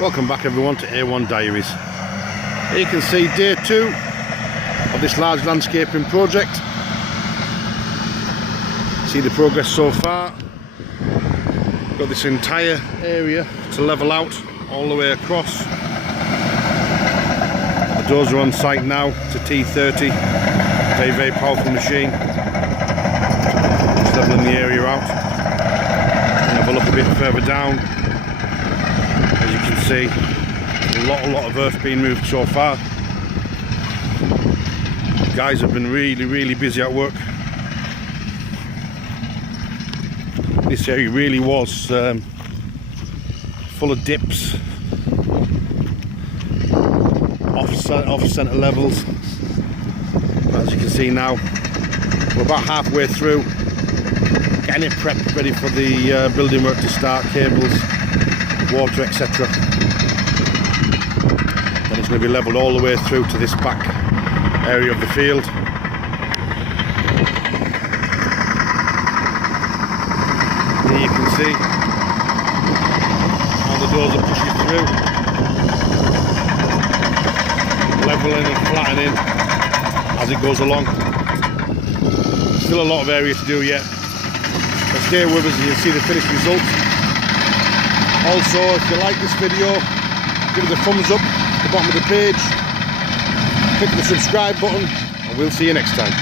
Welcome back everyone to A1 Diaries. Here you can see day 2 of this large landscaping project. See the progress so far. Got this entire area to level out all the way across. The doors are on site now. It's a T30, very powerful machine. Just leveling the area out. And have a look a bit further down. As you can see, a lot of earth being moved so far. The guys have been really busy at work. This area really was full of dips, off centre levels. As you can see now, we're about halfway through, getting it prepped, ready for the building work to start, cables, water, etc. Then it's going to be levelled all the way through to this back area of the field. Here you can see how the doors are pushing through, levelling and flattening as it goes along. Still a lot of area to do yet, but stay with us and you'll see the finished result. Also, if you like this video, give us a thumbs up at the bottom of the page, click the subscribe button, and we'll see you next time.